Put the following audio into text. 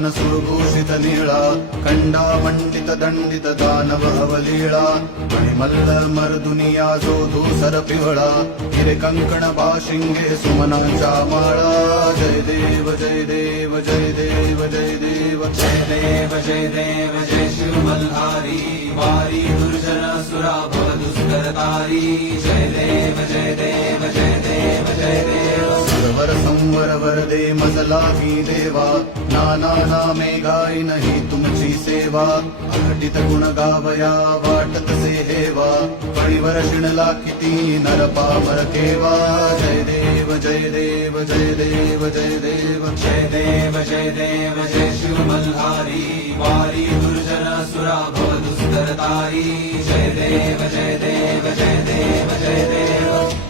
वाहन सुरभूषित नीळा खंडा मंडित दंडित दानव अवलीळा मणिमल्ल मर्दुनिया जो धूसर पिवळा हिरे कंकण पाशिंगे सुमनांच्या माळा जय देव जय देव जय देव जय देव जय देव जय देव जय शिव मल्हारी वारी दुर्जन सुरा भव दुष्करतारी जय देव जय देव जय देव जय देव सुरवर संवर वरदे मजला ही देवा नाना नामे गाई नहीं तुमची सेवा अघटित गुण गावया वाटत से हेवा फळीवर शिणला किती नर पामर केवा जय देव जय देव जय देव जय देव जय देव जय देव जय शिव मल्हारी वारी दुर्जन सुरा भव दुष्करतारी जय देव जय देव जय देव जय देव